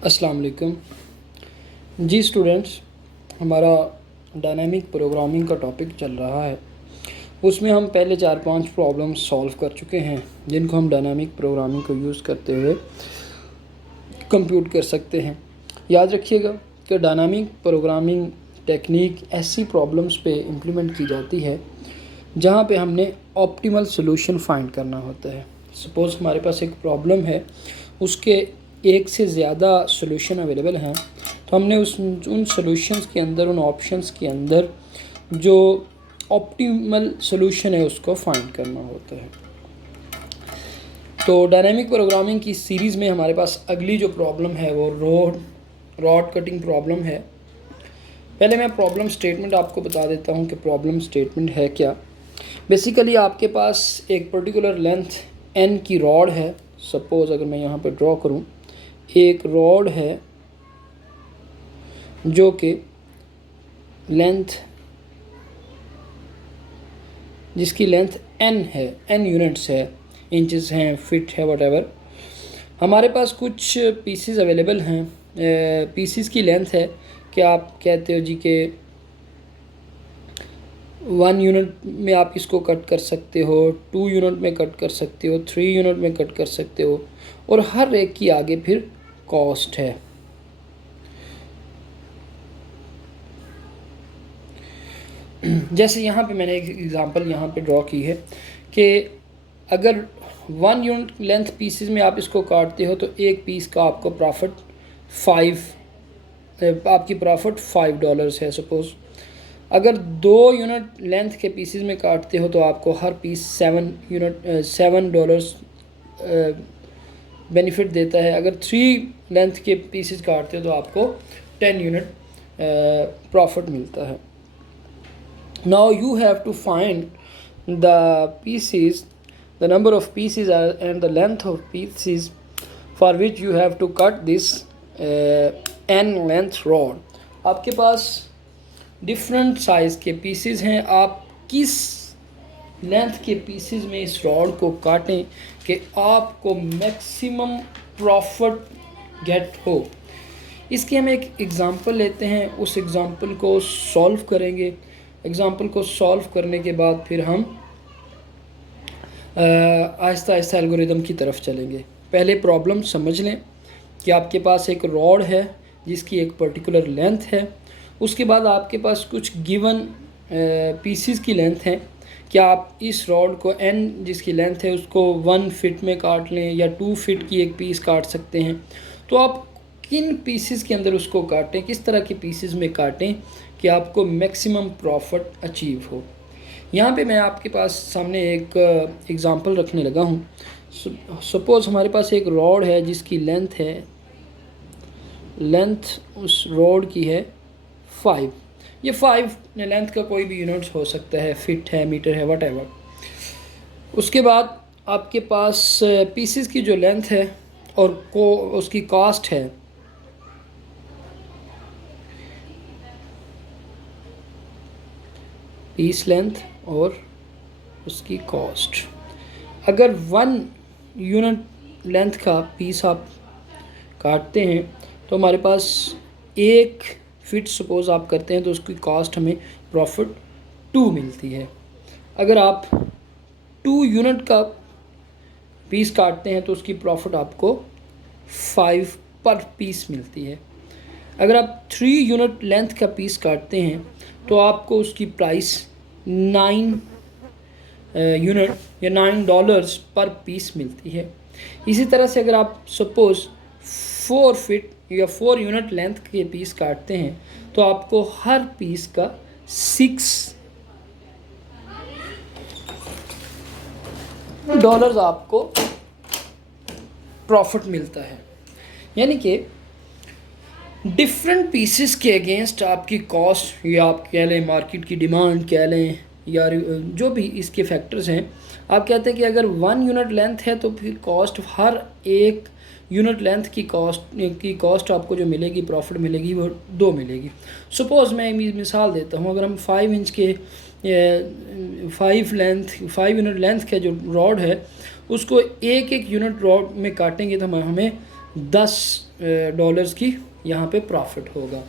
अस्सलाम वालेकुम जी स्टूडेंट्स। हमारा डायनामिक प्रोग्रामिंग का टॉपिक चल रहा है। उसमें हम पहले 4-5 प्रॉब्लम सॉल्व कर चुके हैं जिनको हम डायनामिक प्रोग्रामिंग को यूज़ करते हुए कंप्यूट कर सकते हैं। याद रखिएगा कि डायनामिक प्रोग्रामिंग टेक्निक ऐसी प्रॉब्लम्स पे इम्प्लीमेंट की जाती है जहाँ पे हमने ऑप्टिमल सॉल्यूशन फाइंड करना होता है। सपोज़ हमारे पास एक प्रॉब्लम है, उसके एक से ज़्यादा सॉल्यूशन अवेलेबल हैं, तो हमने उन सॉल्यूशंस के अंदर, उन ऑप्शंस के अंदर जो ऑप्टिमल सॉल्यूशन है उसको फाइंड करना होता है। तो डायनामिक प्रोग्रामिंग की सीरीज़ में हमारे पास अगली जो प्रॉब्लम है वो रॉड कटिंग प्रॉब्लम है। पहले मैं प्रॉब्लम स्टेटमेंट आपको बता देता हूँ कि प्रॉब्लम स्टेटमेंट है क्या। बेसिकली आपके पास एक पर्टिकुलर लेंथ n की रॉड है। सपोज़ अगर मैं यहाँ पे ड्रॉ करूँ, एक रॉड है जो कि लेंथ, जिसकी लेंथ n है, n यूनिट्स है, इंचेस हैं, फिट है, वटेवर। हमारे पास कुछ पीसीज अवेलेबल हैं। पीसीज की लेंथ है कि आप कहते हो जी कि 1 यूनिट में आप इसको कट कर सकते हो, 2 यूनिट में कट कर सकते हो, 3 यूनिट में कट कर सकते हो, और हर एक की आगे फिर कॉस्ट है। जैसे यहाँ पे मैंने एक एग्ज़ाम्पल यहाँ पे ड्रॉ की है कि अगर 1 यूनिट लेंथ पीसेस में आप इसको काटते हो तो एक पीस का आपको आपकी प्रॉफिट $5 है। सपोज़ अगर 2 यूनिट लेंथ के पीसेस में काटते हो तो आपको हर पीस $7 बेनिफिट देता है। अगर 3 लेंथ के पीसेस काटते हो तो आपको 10 यूनिट प्रॉफिट मिलता है। Now you have to find the pieces, the number of pieces and the length of pieces for which you have to cut this n length rod. आपके पास डिफरेंट साइज़ के pieces हैं। आप किस length के pieces में इस rod को काटें कि आपको मैक्सिमम प्रॉफिट गेट हो। इसकी हम एक एग्ज़ाम्पल लेते हैं, उस एग्ज़ाम्पल को सॉल्व करेंगे। एग्ज़ाम्पल को सॉल्व करने के बाद फिर हम आहिस्ता आहिस्ता एल्गोरिदम की तरफ चलेंगे। पहले प्रॉब्लम समझ लें कि आपके पास एक रॉड है जिसकी एक पर्टिकुलर लेंथ है। उसके बाद आपके पास कुछ गिवन पीसीस की लेंथ है कि आप इस रॉड को n जिसकी लेंथ है उसको 1 फीट में काट लें या 2 फीट की एक पीस काट सकते हैं। तो आप किन पीसेस के अंदर उसको काटें, किस तरह के पीसेस में काटें कि आपको मैक्सिमम प्रॉफिट अचीव हो। यहाँ पे मैं आपके पास सामने एक एग्ज़ाम्पल रखने लगा हूँ। सपोज़ हमारे पास एक रॉड है जिसकी लेंथ उस रॉड की है 5। ये 5 लेंथ का कोई भी यूनिट्स हो सकता है, फिट है, मीटर है, वटेवर। उसके बाद आपके पास पीसेस की जो लेंथ है और उसकी कॉस्ट है, पीस लेंथ और उसकी कॉस्ट। अगर 1 यूनिट लेंथ का पीस आप काटते हैं तो हमारे पास 1 फीट सपोज़ आप करते हैं तो उसकी कॉस्ट हमें प्रॉफिट 2 मिलती है। अगर आप 2 यूनिट का पीस काटते हैं तो उसकी प्रॉफिट आपको 5 पर पीस मिलती है। अगर आप 3 यूनिट लेंथ का पीस काटते हैं तो आपको उसकी प्राइस 9 यूनिट या $9 पर पीस मिलती है। इसी तरह से अगर आप सपोज़ 4 फीट या 4 यूनिट लेंथ के पीस काटते हैं तो आपको हर पीस का $6 आपको प्रॉफिट मिलता है। यानी कि डिफरेंट पीसेस के अगेंस्ट आपकी कॉस्ट, या आप कह लें मार्केट की डिमांड कह लें, या जो भी इसके फैक्टर्स हैं, आप कहते हैं कि अगर 1 यूनिट लेंथ है तो फिर कॉस्ट, हर एक यूनिट लेंथ की कॉस्ट आपको जो मिलेगी, प्रॉफिट मिलेगी, वो 2 मिलेगी। सपोज़ मैं मिसाल देता हूँ, अगर हम 5 इंच के 5 यूनिट लेंथ का जो रॉड है उसको एक यूनिट रॉड में काटेंगे तो हमें $10 की यहाँ पे प्रॉफिट होगा।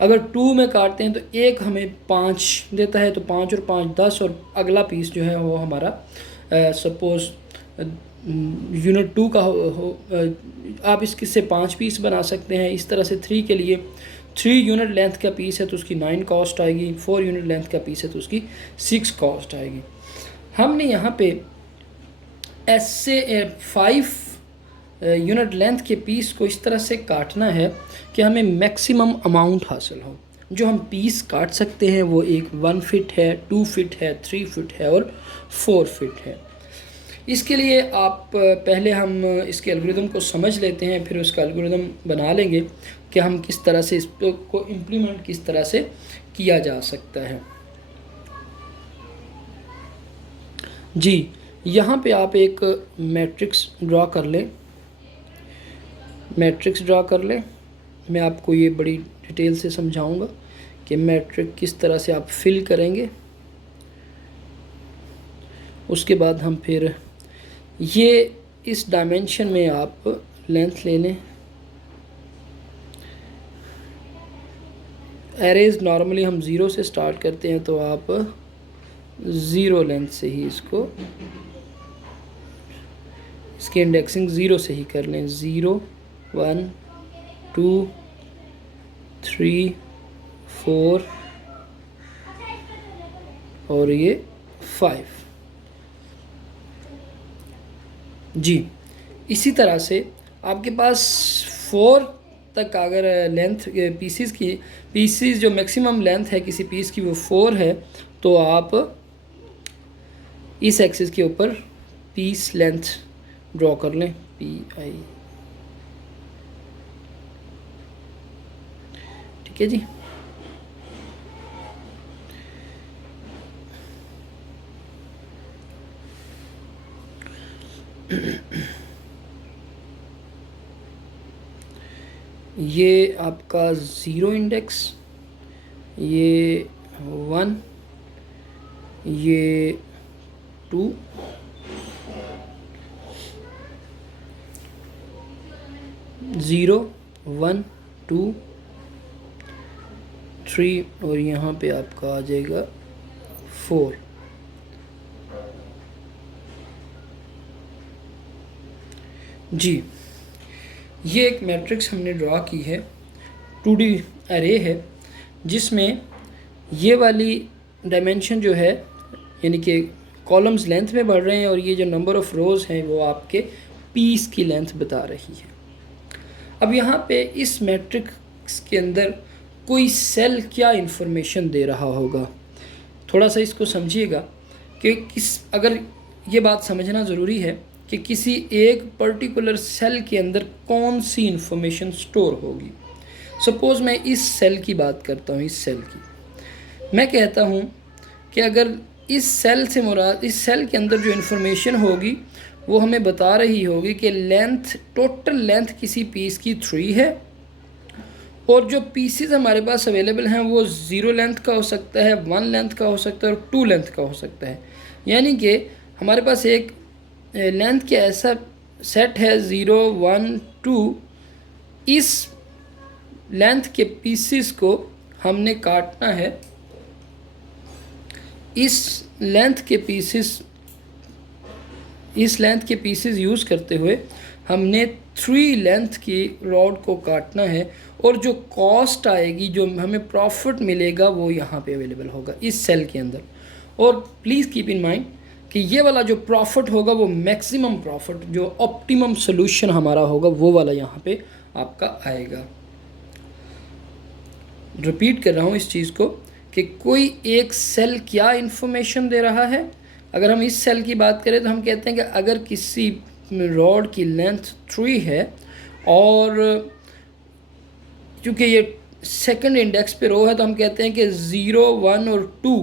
अगर 2 में काटते हैं तो एक हमें 5 देता है, तो 5 और 5 10, और अगला पीस जो है वो हमारा सपोज़ यूनिट 2 का आप इसके से 5 पीस बना सकते हैं। इस तरह से 3 के लिए 3 यूनिट लेंथ का पीस है तो उसकी 9 कॉस्ट आएगी, 4 यूनिट लेंथ का पीस है तो उसकी 6 कॉस्ट आएगी। हमने यहाँ पे ऐसे 5 यूनिट लेंथ के पीस को इस तरह से काटना है कि हमें मैक्सिमम अमाउंट हासिल हो। जो हम पीस काट सकते हैं वो एक 1 फीट है, 2 फीट है, 3 फीट है और 4 फीट है। इसके लिए आप पहले हम इसके एल्गोरिदम को समझ लेते हैं, फिर उसका एल्गोरिदम बना लेंगे कि हम किस तरह से इसको इम्प्लीमेंट किस तरह से किया जा सकता है। जी, यहाँ पे आप एक मैट्रिक्स ड्रा कर लें, मैं आपको ये बड़ी डिटेल से समझाऊंगा कि मैट्रिक किस तरह से आप फिल करेंगे। उसके बाद हम फिर ये इस डायमेंशन में आप लेंथ ले लें। एरेज नॉर्मली हम 0 से स्टार्ट करते हैं, तो आप 0 लेंथ से ही इसकी इंडेक्सिंग 0 से ही कर लें। 0 1 2 3 4 और ये 5। जी, इसी तरह से आपके पास 4 तक अगर लेंथ पीसीस जो मैक्सिमम लेंथ है किसी पीस की वो 4 है, तो आप इस एक्सिस के ऊपर पीस लेंथ ड्रॉ कर लें, PI। ठीक है जी। ये आपका 0 इंडेक्स, ये 1, ये 2, ज़ीरो 1 2 3 और यहाँ पे आपका आ जाएगा 4। जी, ये एक मैट्रिक्स हमने ड्रा की है, 2D अरे है, जिसमें ये वाली डायमेंशन जो है यानी कि कॉलम्स लेंथ में बढ़ रहे हैं, और ये जो नंबर ऑफ़ रोज़ हैं वो आपके पीस की लेंथ बता रही है। अब यहाँ पे इस मैट्रिक्स के अंदर कोई सेल क्या इन्फॉर्मेशन दे रहा होगा, थोड़ा सा इसको समझिएगा कि अगर ये बात समझना ज़रूरी है कि किसी एक पर्टिकुलर सेल के अंदर कौन सी इन्फॉर्मेशन स्टोर होगी। सपोज़ मैं इस सेल की बात करता हूँ, इस सेल की मैं कहता हूँ कि अगर इस सेल से मुराद इस सेल के अंदर जो इन्फॉर्मेशन होगी वो हमें बता रही होगी कि लेंथ, टोटल लेंथ किसी पीस की 3 है, और जो पीसेस हमारे पास अवेलेबल हैं वो 0 लेंथ का हो सकता है, 1 लेंथ का हो सकता है और 2 लेंथ का हो सकता है। यानी कि हमारे पास एक लेंथ का ऐसा सेट है 0 1 2। इस लेंथ के पीसेस को हमने काटना है, इस लेंथ के पीसेस यूज़ करते हुए हमने 3 लेंथ की रॉड को काटना है, और जो कॉस्ट आएगी, जो हमें प्रॉफिट मिलेगा, वो यहाँ पे अवेलेबल होगा इस सेल के अंदर। और प्लीज़ कीप इन माइंड कि ये वाला जो प्रॉफिट होगा वो मैक्सिमम प्रॉफिट, जो ऑप्टिमम सोल्यूशन हमारा होगा, वो वाला यहाँ पे आपका आएगा। रिपीट कर रहा हूँ इस चीज़ को कि कोई एक सेल क्या इन्फॉर्मेशन दे रहा है। अगर हम इस सेल की बात करें तो हम कहते हैं कि अगर किसी रॉड की लेंथ 3 है, और क्योंकि ये सेकंड इंडेक्स पे रो है, तो हम कहते हैं कि 0 1 और 2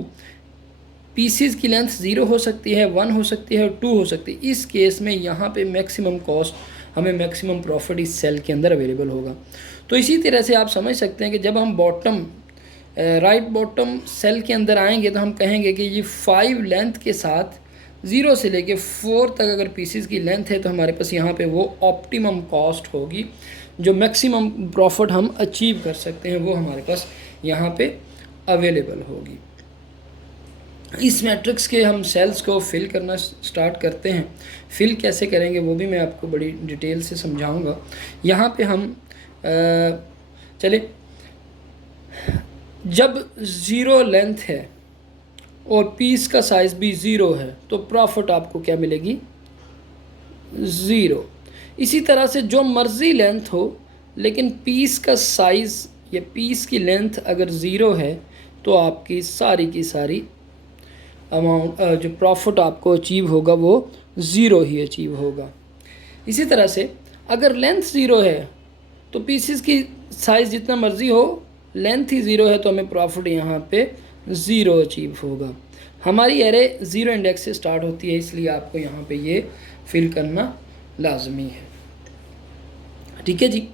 पीसीज की लेंथ 0 हो सकती है, 1 हो सकती है और 2 हो सकती है। इस केस में यहाँ पे मैक्सिमम कॉस्ट, हमें मैक्सिमम प्रॉफिट इस सेल के अंदर अवेलेबल होगा। तो इसी तरह से आप समझ सकते हैं कि जब हम राइट बॉटम सेल के अंदर आएंगे तो हम कहेंगे कि ये 5 लेंथ के साथ 0 से लेके 4 तक अगर पीसीज की लेंथ है तो हमारे पास यहाँ पे वो ऑप्टिमम कॉस्ट होगी, जो मैक्सिमम प्रॉफिट हम अचीव कर सकते हैं वो हमारे पास यहाँ पे अवेलेबल होगी। इस मैट्रिक्स के हम सेल्स को फिल करना स्टार्ट करते हैं। फिल कैसे करेंगे वो भी मैं आपको बड़ी डिटेल से समझाऊंगा। यहाँ पे हम चले, जब ज़ीरो लेंथ है और पीस का साइज़ भी ज़ीरो है तो प्रॉफिट आपको क्या मिलेगी, ज़ीरो। इसी तरह से जो मर्ज़ी लेंथ हो लेकिन पीस का साइज़ या पीस की लेंथ अगर ज़ीरो है तो आपकी सारी की सारी अमाउंट जो प्रॉफिट आपको अचीव होगा वो ज़ीरो ही अचीव होगा। इसी तरह से अगर लेंथ ज़ीरो है तो पीसेस की साइज़ जितना मर्ज़ी हो, लेंथ ही ज़ीरो है तो हमें प्रॉफिट यहाँ पे ज़ीरो अचीव होगा। हमारी एरे ज़ीरो इंडेक्स से स्टार्ट होती है, इसलिए आपको यहाँ पे ये फिल करना लाजमी है। ठीक है जी।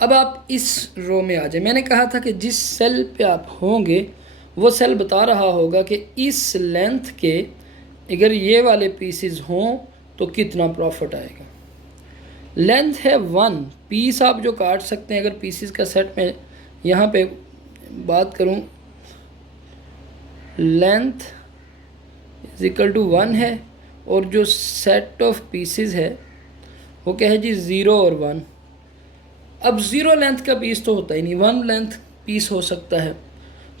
अब आप इस रो में आ जाए। मैंने कहा था कि जिस सेल पे आप होंगे वो सेल बता रहा होगा कि इस लेंथ के अगर ये वाले पीसेस हों तो कितना प्रॉफिट आएगा। लेंथ है 1, पीस आप जो काट सकते हैं, अगर पीसेस का सेट में यहाँ पे बात करूँ, लेंथ इज इक्वल टू 1 है और जो सेट ऑफ पीसेस है वो क्या है जी, 0 और 1। अब 0 लेंथ का पीस तो होता ही नहीं, 1 लेंथ पीस हो सकता है।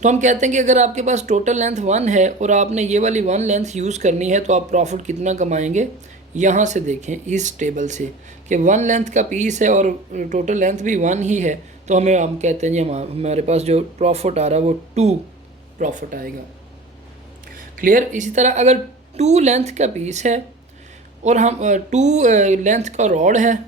तो हम कहते हैं कि अगर आपके पास टोटल लेंथ 1 है और आपने ये वाली 1 लेंथ यूज़ करनी है तो आप प्रॉफिट कितना कमाएंगे। यहाँ से देखें इस टेबल से कि 1 लेंथ का पीस है और टोटल लेंथ भी 1 ही है, तो हम कहते हैं जी हमारे पास जो प्रॉफिट आ रहा है वो 2 प्रॉफिट आएगा। क्लियर। इसी तरह अगर 2 लेंथ का पीस है और हम 2 लेंथ का रॉड है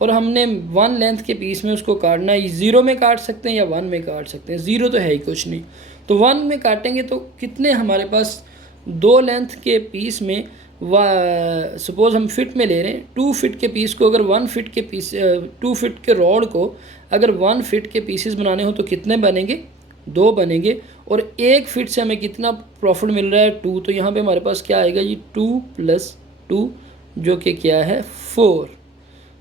और हमने 1 लेंथ के पीस में उसको काटना है, 0 में काट सकते हैं या 1 में काट सकते हैं, 0 तो है ही कुछ नहीं, तो 1 में काटेंगे तो कितने हमारे पास 2 लेंथ के पीस में सपोज़ हम फिट में ले रहे हैं, 2 फिट के पीस को अगर 1 फिट के पीस 2 फिट के रॉड को अगर 1 फिट के पीसेस बनाने हो तो कितने बनेंगे, 2 बनेंगे। और 1 फिट से हमें कितना प्रॉफिट मिल रहा है, 2, तो यहाँ पे हमारे पास क्या आएगा जी, 2 + 2 जो कि क्या है 4।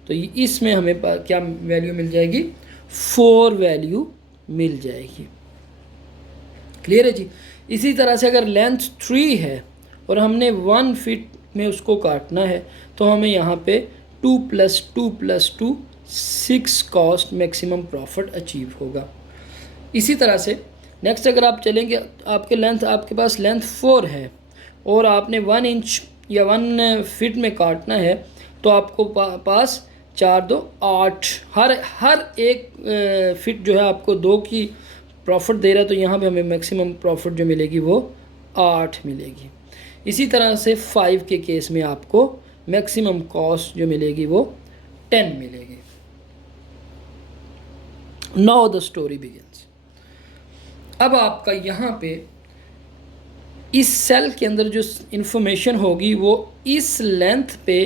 तो इसमें हमें क्या वैल्यू मिल जाएगी, 4 वैल्यू मिल जाएगी। क्लियर है जी। इसी तरह से अगर लेंथ 3 है और हमने 1 फिट में उसको काटना है तो हमें यहाँ पे 2 + 2 + 2 6 कॉस्ट मैक्सिमम प्रॉफिट अचीव होगा। इसी तरह से नेक्स्ट अगर आप चलेंगे, आपके पास लेंथ 4 है और आपने 1 इंच या 1 फिट में काटना है तो आपको पास 4 2 8 हर एक फिट जो है आपको 2 की प्रॉफिट दे रहा है, तो यहाँ पे हमें मैक्सिमम प्रॉफिट जो मिलेगी वो 8 मिलेगी। इसी तरह से 5 के केस में आपको मैक्सिमम कॉस्ट जो मिलेगी वो 10 मिलेगी। Now the story begins. अब आपका यहाँ पे इस सेल के अंदर जो इंफॉर्मेशन होगी वो इस लेंथ पे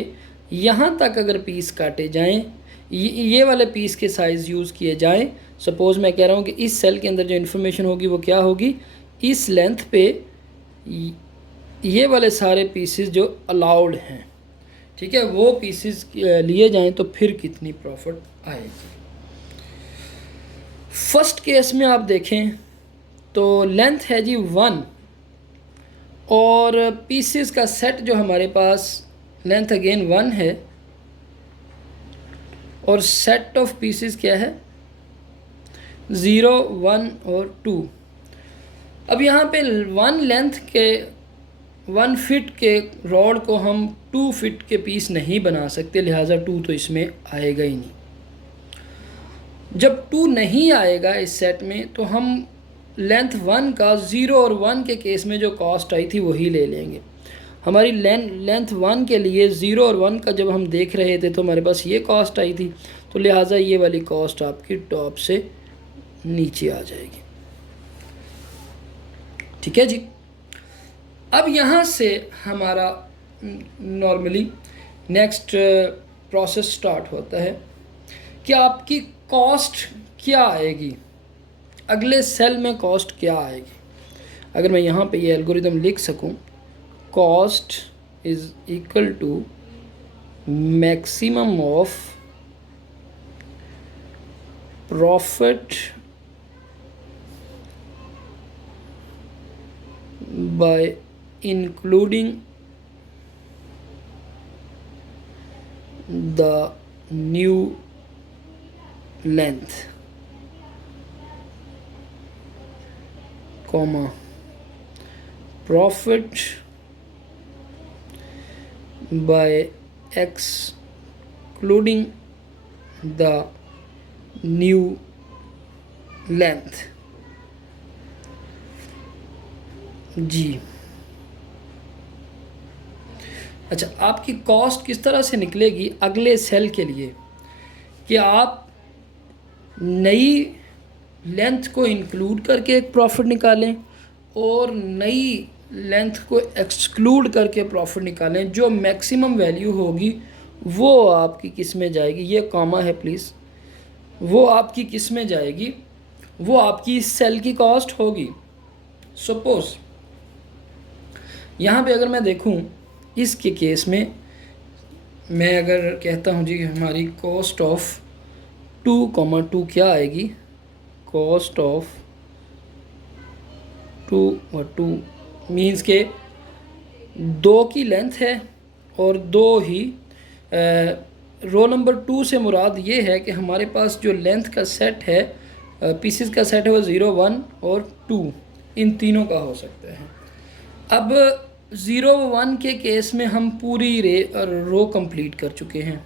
यहाँ तक अगर पीस काटे जाएं, ये वाले पीस के साइज़ यूज़ किए जाएं। सपोज़ मैं कह रहा हूँ कि इस सेल के अंदर जो इन्फॉर्मेशन होगी वो क्या होगी, इस लेंथ पे ये वाले सारे पीसेस जो अलाउड हैं, ठीक है, वो पीसेस लिए जाएं तो फिर कितनी प्रॉफिट आएगी। फर्स्ट केस में आप देखें तो लेंथ है जी 1 और पीसेस का सेट जो हमारे पास लेंथ अगेन 1 है और सेट ऑफ पीसेस क्या है 0 1 और 2। अब यहाँ पे 1 लेंथ के 1 फिट के रॉड को हम 2 फिट के पीस नहीं बना सकते, लिहाजा 2 तो इसमें आएगा ही नहीं। जब 2 नहीं आएगा इस सेट में तो हम लेंथ 1 का 0 और 1 के केस में जो कॉस्ट आई थी वही ले लेंगे। हमारी लेंथ 1 के लिए 0 और 1 का जब हम देख रहे थे तो हमारे पास ये कॉस्ट आई थी, तो लिहाजा ये वाली कॉस्ट आपकी टॉप से नीचे आ जाएगी। ठीक है जी। अब यहाँ से हमारा नॉर्मली नेक्स्ट प्रोसेस स्टार्ट होता है कि आपकी कॉस्ट क्या आएगी, अगले सेल में कॉस्ट क्या आएगी। अगर मैं यहाँ पे ये एल्गोरिदम लिख सकूँ, cost is equal to maximum of profit by including the new length, comma profit by excluding the new length। जी अच्छा, आपकी कॉस्ट किस तरह से निकलेगी अगले सेल के लिए कि आप नई लेंथ को इंक्लूड करके एक प्रॉफिट निकालें और नई लेंथ को एक्सक्लूड करके प्रॉफिट निकालें। जो मैक्सिमम वैल्यू होगी वो आपकी किस में जाएगी, ये कॉमा है प्लीज़, वो आपकी किस में जाएगी, वो आपकी इस सेल की कॉस्ट होगी। सपोज यहाँ पे अगर मैं देखूँ इसके केस में, मैं अगर कहता हूँ जी हमारी कॉस्ट ऑफ 2,2 क्या आएगी, कॉस्ट ऑफ 2 मीन्स के 2 की लेंथ है और 2 ही रो नंबर 2 से मुराद ये है कि हमारे पास जो लेंथ का सेट है, पीसेस का सेट है, वो 0, 1 और 2 इन तीनों का हो सकता है। अब 0, 1 के केस में हम पूरी रो कंप्लीट कर चुके हैं।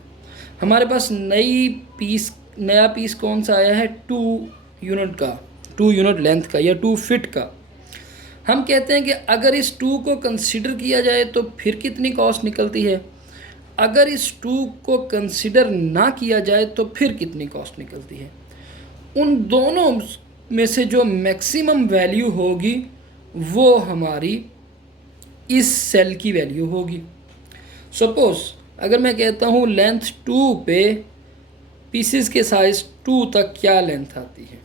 हमारे पास नया पीस कौन सा आया है, 2 यूनिट का, 2 यूनिट लेंथ का या 2 फिट का। हम कहते हैं कि अगर इस 2 को कंसिडर किया जाए तो फिर कितनी कॉस्ट निकलती है, अगर इस 2 को कंसिडर ना किया जाए तो फिर कितनी कॉस्ट निकलती है। उन दोनों में से जो मैक्सिमम वैल्यू होगी वो हमारी इस सेल की वैल्यू होगी। सपोज अगर मैं कहता हूँ लेंथ 2 पे पीसेस के साइज 2 तक क्या लेंथ आती है,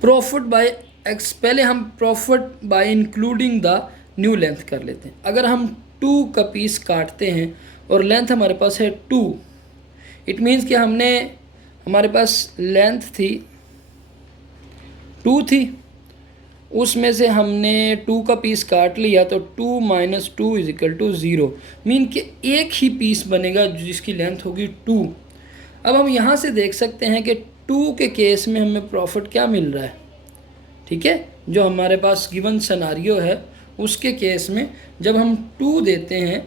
प्रॉफिट बाय एक्स, पहले हम profit by including the new length कर लेते हैं। अगर हम 2 का पीस काटते हैं और लेंथ हमारे पास है 2, इट मीन्स कि हमारे पास लेंथ थी 2 थी, उसमें से हमने 2 का पीस काट लिया तो 2 - 2 = 0, मीन कि एक ही पीस बनेगा जिसकी लेंथ होगी 2। अब हम यहाँ से देख सकते हैं कि 2 के केस में हमें प्रॉफिट क्या मिल रहा है, ठीक है, जो हमारे पास गिवन सिनेरियो है उसके केस में जब हम 2 देते हैं,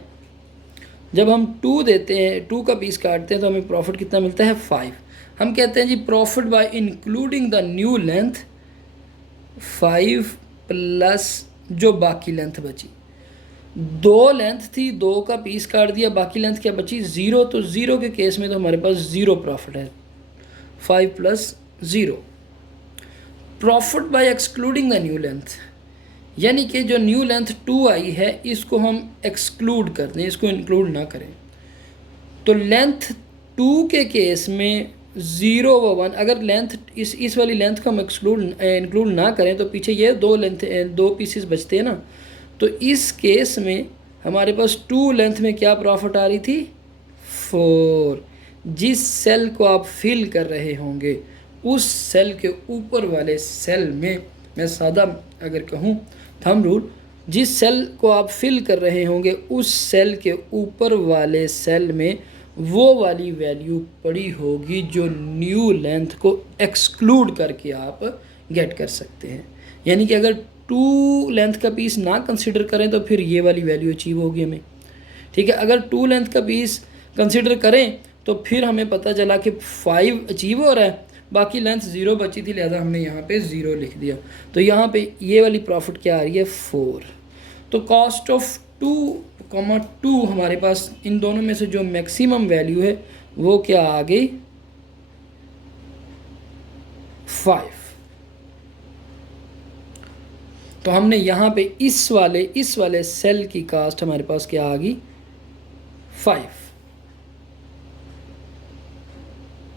2 का पीस काटते हैं तो हमें प्रॉफिट कितना मिलता है, 5। हम कहते हैं जी profit by including the new length 5 plus जो बाकी लेंथ बची, 2 लेंथ थी, 2 का पीस काट दिया, बाकी लेंथ क्या बची, 0। तो 0 के केस में तो हमारे पास 0 प्रॉफिट है, 5 + 0। Profit by excluding the new length, यानी कि जो न्यू लेंथ 2 आई है इसको हम एक्सक्लूड कर दें, इसको इंक्लूड ना करें। तो लेंथ 2 के केस में 0 व 1, अगर लेंथ इस वाली लेंथ को हम इंक्लूड ना करें तो पीछे ये 2 पीसेस बचते हैं ना। तो इस केस में हमारे पास 2 लेंथ में क्या प्रॉफिट आ रही थी, 4। जिस सेल को आप फिल कर रहे होंगे उस सेल के ऊपर वाले सेल में, मैं सादा अगर कहूँ थंब रूल, जिस सेल को आप फिल कर रहे होंगे उस सेल के ऊपर वाले सेल में वो वाली वैल्यू पड़ी होगी जो न्यू लेंथ को एक्सक्लूड करके आप गेट कर सकते हैं। यानी कि अगर 2 लेंथ का पीस ना कंसिडर करें तो फिर ये वाली वैल्यू अचीव होगी हमें, ठीक है। अगर 2 लेंथ का पीस कंसिडर करें तो फिर हमें पता चला कि 5 अचीव हो रहा है, बाकी लेंथ 0 बची थी, लिहाजा हमने यहाँ पे 0 लिख दिया। तो यहाँ पे ये वाली प्रॉफिट क्या आ रही है, 4। तो कॉस्ट ऑफ 2,2 हमारे पास इन दोनों में से जो मैक्सिमम वैल्यू है वो क्या आ गई, 5। तो हमने यहाँ पे इस वाले सेल की कास्ट हमारे पास क्या आ गई, 5,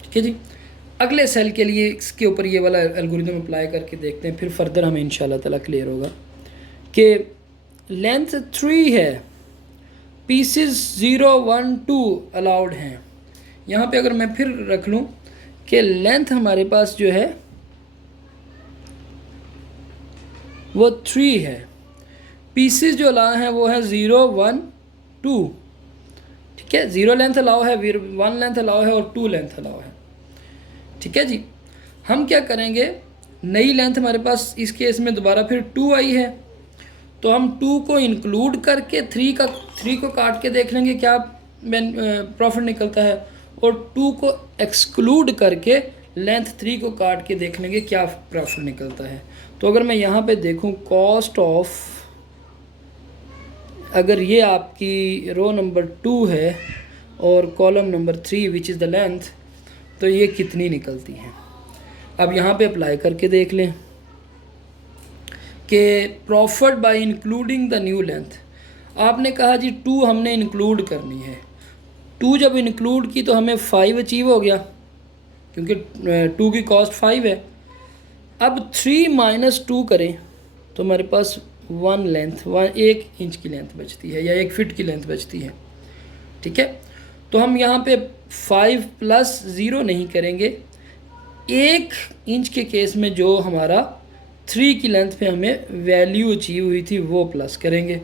ठीक है जी। अगले सेल के लिए इसके ऊपर ये वाला एल्गोरिथम अप्लाई करके देखते हैं, फिर फर्दर हमें इंशाल्लाह ताला क्लियर होगा कि लेंथ 3 है पीसेस 0, 1, 2 अलाउड हैं। यहाँ पे अगर मैं फिर रख लूँ कि लेंथ हमारे पास जो है वो 3 है, पीसेस जो अलाउ हैं वो है 0, 1, 2। ठीक है, 0 लेंथ अलाउ है, 1 लेंथ अलाउ है और 2 लेंथ अलाउ है। ठीक है जी, हम क्या करेंगे, नई लेंथ हमारे पास इस केस में दोबारा फिर 2 आई है, तो हम 2 को इंक्लूड करके 3 को काट के देख लेंगे क्या प्रॉफिट निकलता है, और 2 को एक्सक्लूड करके लेंथ 3 को काट के देख लेंगे क्या प्रॉफिट निकलता है। तो अगर मैं यहाँ पे देखूँ कॉस्ट ऑफ, अगर ये आपकी रो नंबर 2 है और column number 3 which is the length, तो ये कितनी निकलती है। अब यहाँ पे अप्लाई करके देख लें कि profit by including the new length. आपने कहा जी 2 हमने इंक्लूड करनी है, 2 जब इंक्लूड की तो हमें 5 अचीव हो गया क्योंकि 2 की कॉस्ट 5 है। अब 3 माइनस 2 करें तो हमारे पास 1 लेंथ 1 इंच की लेंथ बचती है या 1 फीट की लेंथ बचती है। ठीक है, तो हम यहाँ पे 5 प्लस 0 नहीं करेंगे, 1 इंच के केस में जो हमारा 3 की लेंथ पे हमें वैल्यू अचीव हुई थी वो प्लस करेंगे।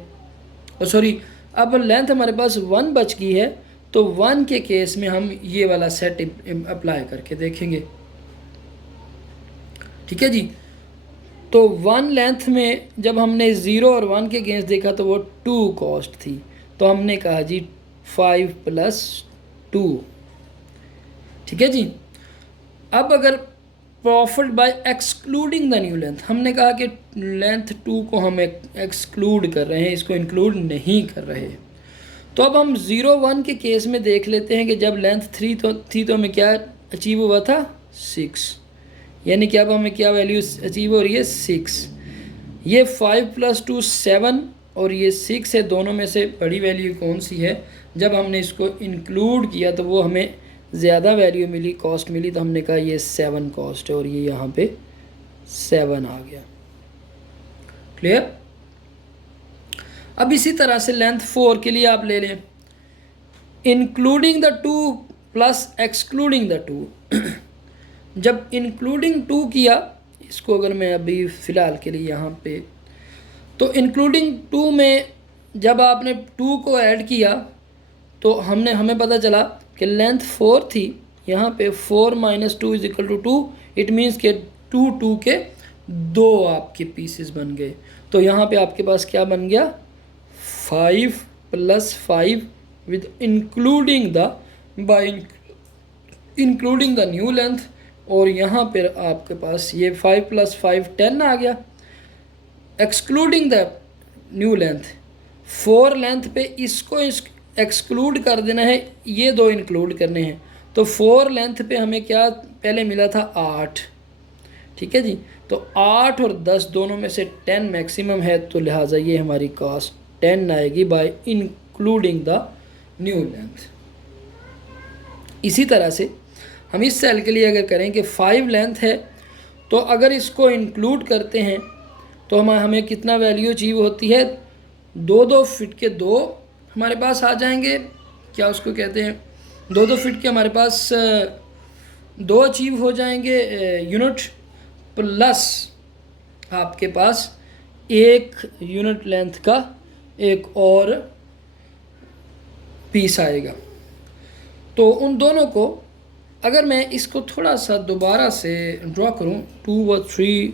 और सॉरी, अब लेंथ हमारे पास 1 बच गई है, तो 1 के केस में हम ये वाला सेट अप्लाई करके देखेंगे। ठीक है जी, तो 1 लेंथ में जब हमने 0 और 1 के अगेंस्ट देखा तो वो 2 कॉस्ट थी, तो हमने कहा जी 5 प्लस 2। ठीक है जी, अब अगर profit by excluding the new length, हमने कहा कि लेंथ 2 को हम एक्सक्लूड कर रहे हैं, इसको इंक्लूड नहीं कर रहे, तो अब हम 0, 1 के केस में देख लेते हैं कि जब लेंथ 3 थी तो हमें क्या अचीव हुआ था 6, यानी कि अब हमें क्या वैल्यू अचीव हो रही है 6। ये 5 प्लस 2 7 और ये 6 है, दोनों में से बड़ी वैल्यू कौन सी है। जब हमने इसको इंक्लूड किया तो वो हमें ज़्यादा वैल्यू मिली, कॉस्ट मिली, तो हमने कहा ये 7 कॉस्ट है और ये यहाँ पे 7 आ गया। क्लियर। अब इसी तरह से लेंथ 4 के लिए आप ले लें, including the 2 plus excluding the 2। जब इंक्लूडिंग 2 किया, इसको अगर मैं अभी फ़िलहाल के लिए यहाँ पे, तो इंक्लूडिंग 2 में जब आपने 2 को ऐड किया तो हमें पता चला कि लेंथ 4 थी, यहाँ पे 4 minus 2 is equal to 2। It means के 2 के 2 आपके पीसेस बन गए, तो यहाँ पे आपके पास क्या बन गया 5 plus 5 with including the by including the new length, और यहाँ पर आपके पास ये 5 प्लस 5 10 आ गया। Excluding the new length, 4 length पे इसको एक्सक्लूड कर देना है, ये 2 इंक्लूड करने हैं, तो 4 लेंथ पे हमें क्या पहले मिला था 8। ठीक है जी, तो 8 और 10 दोनों में से 10 मैक्सिमम है, तो लिहाजा ये हमारी कॉस्ट 10 आएगी bye including the new length. इसी तरह से हम इस सेल के लिए अगर करें कि 5 लेंथ है, तो अगर इसको इंक्लूड करते हैं तो हमें कितना वैल्यू अचीव होती है, 2 फीट के 2 हमारे पास आ जाएंगे, क्या उसको कहते हैं 2 फीट के हमारे पास 2 अचीव हो जाएंगे यूनिट, प्लस आपके पास 1 यूनिट लेंथ का एक और पीस आएगा। तो उन दोनों को अगर मैं इसको थोड़ा सा दोबारा से ड्रॉ करूं, 2 और 3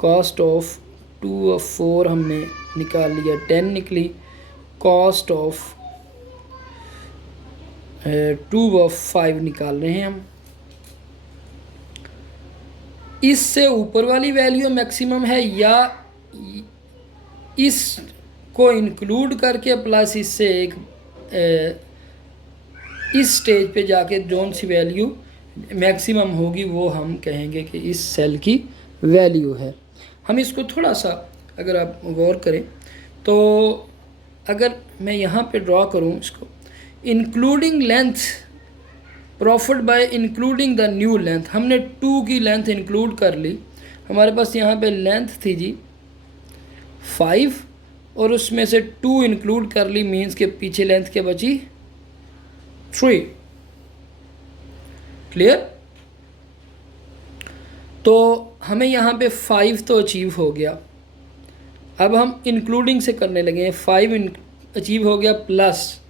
कॉस्ट ऑफ 2 और 4 हमने निकाल लिया, 10 निकली, कॉस्ट ऑफ 2 और 5 निकाल रहे हैं हम। इससे ऊपर वाली वैल्यू मैक्सिमम है या इसको इंक्लूड करके प्लस इससे एक इस स्टेज पे जाके जोन सी वैल्यू मैक्सिमम होगी वो हम कहेंगे कि इस सेल की वैल्यू है। हम इसको थोड़ा सा अगर आप गौर करें तो अगर मैं यहाँ पे ड्रॉ करूँ इसको, including length, profit by including the new length, हमने 2 की लेंथ इंक्लूड कर ली, हमारे पास यहाँ पे लेंथ थी जी 5 और उसमें से 2 इंक्लूड कर ली, मीन्स के पीछे लेंथ क्या बची 3। क्लियर? तो हमें यहाँ पे 5 तो अचीव हो गया। अब हम इंक्लूडिंग से करने लगे हैं। 5 अचीव हो गया, प्लस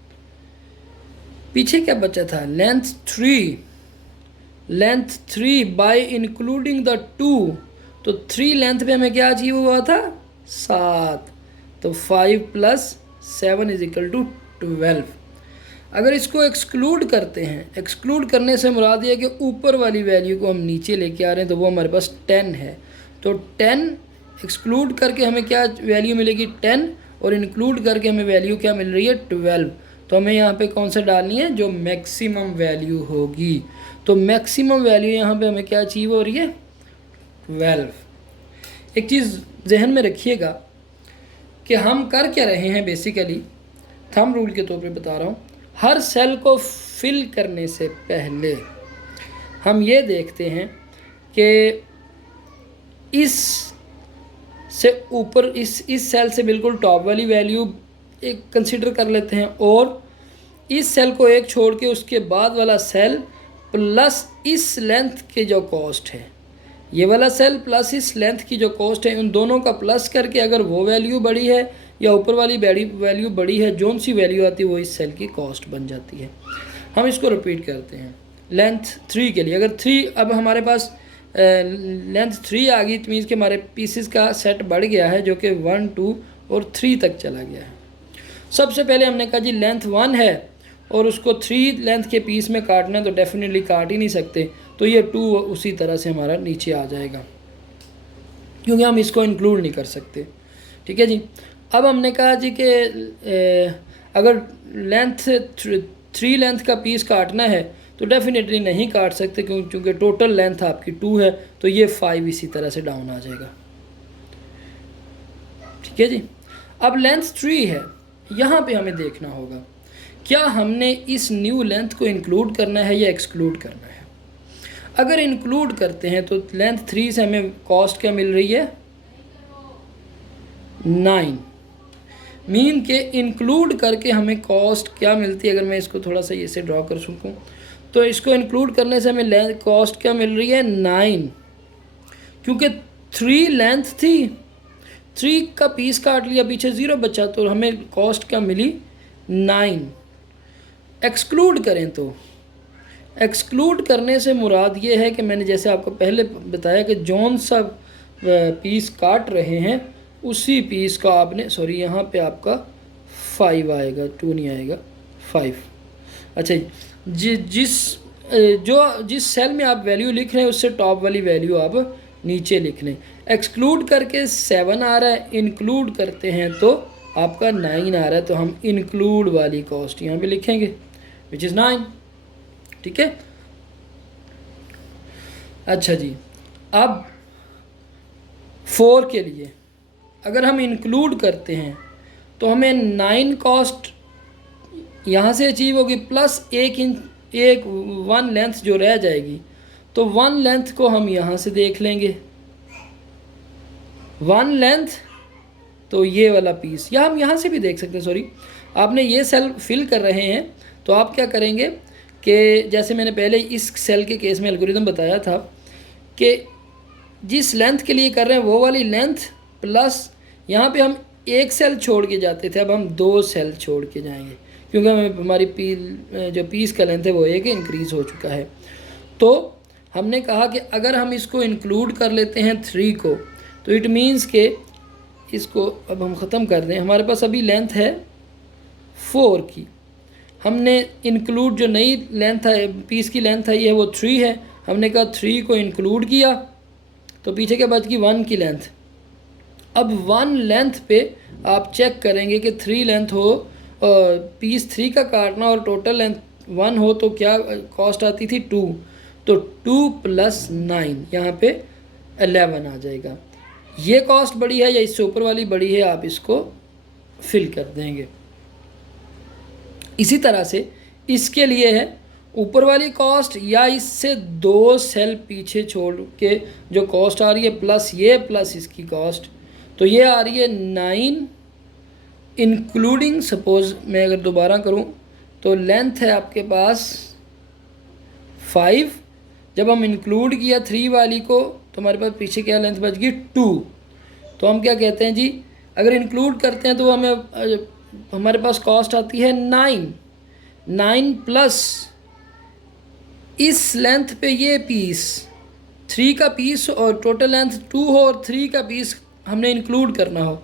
पीछे क्या बचा था, लेंथ 3 बाय इंक्लूडिंग द 2। तो 3 लेंथ पे हमें क्या अचीव हुआ था, 7। तो 5 + 7 = 12। अगर इसको एक्सक्लूड करते हैं, एक्सक्लूड करने से मुराद ये है कि ऊपर वाली वैल्यू को हम नीचे लेके आ रहे हैं, तो वो हमारे पास 10 है। तो 10 एक्सक्लूड करके हमें क्या वैल्यू मिलेगी, 10, और इंक्लूड करके हमें वैल्यू क्या मिल रही है, 12। तो हमें यहाँ पे कौन सा डालनी है, जो मैक्सिमम वैल्यू होगी। तो मैक्सिमम वैल्यू यहाँ पे हमें क्या अचीव हो रही है, 12। एक चीज़ जहन में रखिएगा कि हम कर क्या रहे हैं, बेसिकली थंब रूल के तौर पे बता रहा हूँ। हर सेल को फिल करने से पहले हम ये देखते हैं कि इस से ऊपर इस सेल से बिल्कुल टॉप वाली वैल्यू एक कंसिडर कर लेते हैं, और इस सेल को एक छोड़ के उसके बाद वाला सेल प्लस इस लेंथ के जो कॉस्ट है, ये वाला सेल प्लस इस लेंथ की जो कॉस्ट है, उन दोनों का प्लस करके अगर वो वैल्यू बड़ी है या ऊपर वाली वैल्यू बड़ी है, जोन सी वैल्यू आती है वो इस सेल की कॉस्ट बन जाती है। हम इसको रिपीट करते हैं। लेंथ 3 के लिए अगर 3, अब हमारे पास लेंथ 3 आ गई, तो मीन्स कि हमारे पीसेस का सेट बढ़ गया है, जो कि 1, 2 और 3 तक चला गया है। सबसे पहले हमने कहा जी लेंथ 1 है और उसको 3 लेंथ के पीस में काटना है, तो डेफिनेटली काट ही नहीं सकते, तो ये 2 उसी तरह से हमारा नीचे आ जाएगा, क्योंकि हम इसको इंक्लूड नहीं कर सकते। ठीक है जी। अब हमने कहा जी कि अगर लेंथ 3 लेंथ का पीस काटना है तो डेफिनेटली नहीं काट सकते, क्योंकि टोटल लेंथ आपकी 2 है, तो ये 5 इसी तरह से डाउन आ जाएगा। ठीक है जी। अब लेंथ 3 है, यहाँ पे हमें देखना होगा क्या हमने इस न्यू लेंथ को इंक्लूड करना है या एक्सक्लूड करना है। अगर इंक्लूड करते हैं तो लेंथ 3 से हमें कॉस्ट क्या मिल रही है, 9। मीन के इंक्लूड करके हमें कॉस्ट क्या मिलती है, अगर मैं इसको थोड़ा सा ऐसे ड्रॉ कर सकूँ, तो इसको इंक्लूड करने से हमें कॉस्ट क्या मिल रही है, 9। क्योंकि 3 लेंथ थी, 3 का पीस काट लिया, पीछे 0 बचा, तो हमें कॉस्ट क्या मिली, 9। एक्सक्लूड करें तो एक्सक्लूड करने से मुराद ये है कि मैंने जैसे आपको पहले बताया कि जौन सा पीस काट रहे हैं उसी पीस का आपने, सॉरी यहाँ पे आपका 5 आएगा, 2 नहीं आएगा, 5। अच्छा जी, जिस सेल में आप वैल्यू लिख रहे हैं उससे टॉप वाली वैल्यू आप नीचे लिख लें। एक्सक्लूड करके 7 आ रहा है, इंक्लूड करते हैं तो आपका 9 आ रहा है, तो हम इंक्लूड वाली कॉस्ट यहाँ पे लिखेंगे, विच इज़ 9। ठीक है। अच्छा जी, अब 4 के लिए अगर हम इंक्लूड करते हैं तो हमें 9 कॉस्ट यहाँ से अचीव होगी, प्लस 1 लेंथ जो रह जाएगी, तो 1 लेंथ को हम यहाँ से देख लेंगे, 1 लेंथ, तो ये वाला पीस, या हम यहाँ से भी देख सकते हैं। सॉरी, आपने ये सेल फिल कर रहे हैं तो आप क्या करेंगे कि जैसे मैंने पहले इस सेल के केस में एल्गोरिदम बताया था कि जिस लेंथ के लिए कर रहे हैं वो वाली लेंथ प्लस यहाँ पे हम 1 सेल छोड़ के जाते थे, अब हम 2 सेल छोड़ के जाएंगे, क्योंकि हमारी जो पीस का लेंथ है वो 1 इंक्रीज़ हो चुका है। तो हमने कहा कि अगर हम इसको इंक्लूड कर लेते हैं 3 को, तो इट मीन्स के इसको अब हम ख़त्म कर दें। हमारे पास अभी लेंथ है 4 की, हमने इंक्लूड जो नई लेंथ है, पीस की लेंथ आई है वो 3 है, हमने कहा 3 को इंक्लूड किया तो पीछे के बच गई 1 की लेंथ। अब 1 लेंथ पे आप चेक करेंगे कि 3 लेंथ हो, पीस 3 का काटना और टोटल लेंथ 1 हो, तो क्या कॉस्ट आती थी, 2। तो 2 + 9 यहाँ पे 11 आ जाएगा। ये कॉस्ट बड़ी है या इससे ऊपर वाली बड़ी है, आप इसको फिल कर देंगे। इसी तरह से इसके लिए है ऊपर वाली कॉस्ट या इससे 2 सेल पीछे छोड़ के जो कॉस्ट आ रही है, प्लस ये प्लस इसकी कॉस्ट, तो ये आ रही है 9 इंक्लूडिंग, सपोज मैं अगर दोबारा करूं तो लेंथ है आपके पास 5, जब हम इंक्लूड किया 3 वाली को तो हमारे पास पीछे क्या लेंथ बच गई 2। तो हम क्या कहते हैं जी, अगर इंक्लूड करते हैं तो हमें हमारे पास कॉस्ट आती है 9 प्लस इस लेंथ पे ये पीस 3 का पीस और टोटल लेंथ 2 हो और 3 का पीस हमने इंक्लूड करना हो